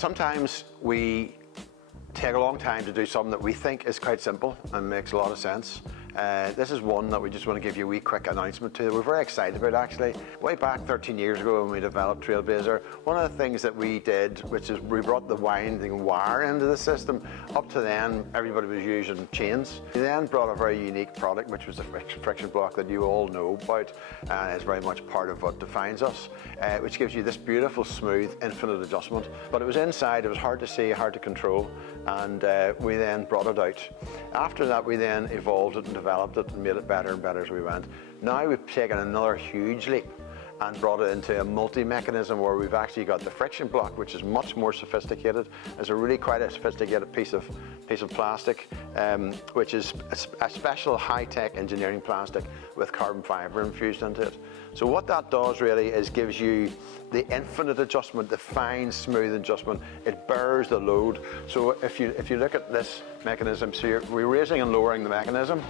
Sometimes we take a long time to do something that we think is quite simple and makes a lot of sense. This is one that we just want to give you a wee quick announcement to. We're very excited about, actually. Way back 13 years ago when we developed Trailblazer, one of the things that we did, which is we brought the winding wire into the system. Up to then, everybody was using chains. We then brought a very unique product, which was a friction block that you all know about, and is very much part of what defines us, which gives you this beautiful, smooth, infinite adjustment. But it was inside, it was hard to see, hard to control, and we then brought it out. After that, we then evolved it and developed it and made it better and better as we went. Now we've taken another huge leap and brought it into a multi-mechanism where we've actually got the friction block, which is much more sophisticated. It's a really quite a sophisticated piece of plastic, which is a special high-tech engineering plastic with carbon fiber infused into it. So what that does really is gives you the infinite adjustment, the fine, smooth adjustment. It bears the load. So if you look at this mechanism, so we're raising and lowering the mechanism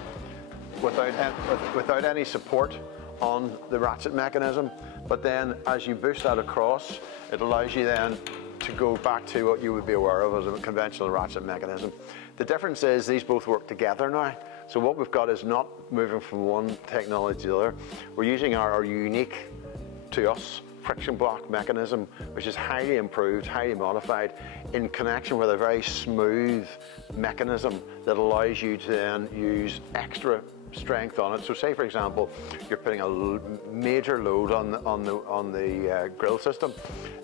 without any support on the ratchet mechanism, but then as you boost that across, it allows you then to go back to what you would be aware of as a conventional ratchet mechanism. The difference is these both work together now. So what we've got is not moving from one technology to the other. We're using our unique, to us, friction block mechanism, which is highly improved, highly modified, in connection with a very smooth mechanism that allows you to then use extra strength on it. So say, for example, you're putting a major load on the grill system,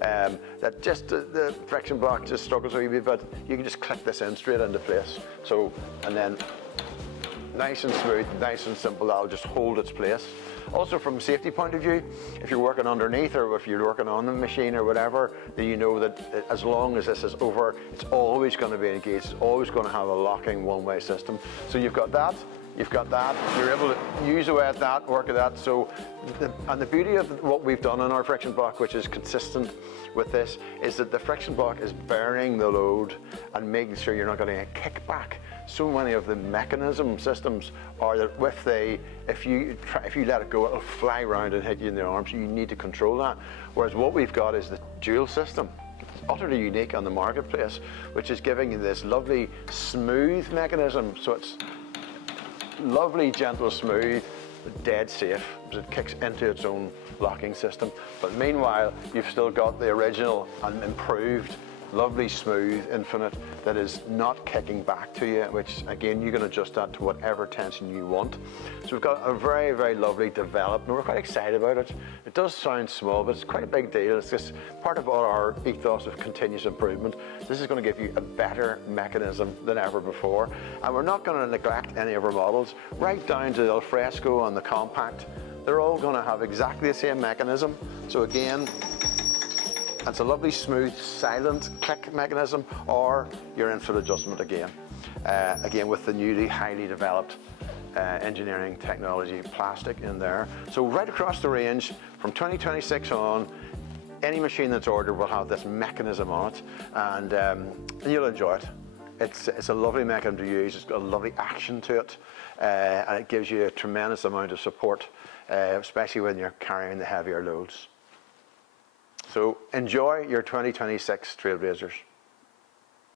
that just the friction block just struggles a wee bit, but you can just click this in straight into place. So, and then nice and smooth, nice and simple, that'll just hold its place. Also, from a safety point of view, if you're working underneath or if you're working on the machine or whatever, then you know that as long as this is over, it's always going to be engaged, it's always going to have a locking one-way system. So you've got that, you're able to use away at that, work at that. So, and the beauty of what we've done in our friction block, which is consistent with this, is that the friction block is bearing the load and making sure you're not going to get kickback. So many of the mechanism systems are that if you let it go, it'll fly around and hit you in the arms. So you need to control that. Whereas what we've got is the dual system. It's utterly unique on the marketplace, which is giving you this lovely smooth mechanism. So it's lovely, gentle, smooth, dead safe, because it kicks into its own locking system. But meanwhile, you've still got the original and improved, lovely, smooth, infinite, that is not kicking back to you, which again, you can adjust that to whatever tension you want. So we've got a very, very lovely developed, and we're quite excited about it. It does sound small, but it's quite a big deal. It's just part of our ethos of continuous improvement. This is going to give you a better mechanism than ever before. And we're not going to neglect any of our models, right down to the al fresco and the compact. They're all going to have exactly the same mechanism. So again, it's a lovely, smooth, silent click mechanism, or your infinite adjustment again. Again, with the newly highly developed engineering technology plastic in there. So right across the range, from 2026 on, any machine that's ordered will have this mechanism on it, and you'll enjoy it. It's a lovely mechanism to use. It's got a lovely action to it, and it gives you a tremendous amount of support, especially when you're carrying the heavier loads. So enjoy your 2026 Trailblazers.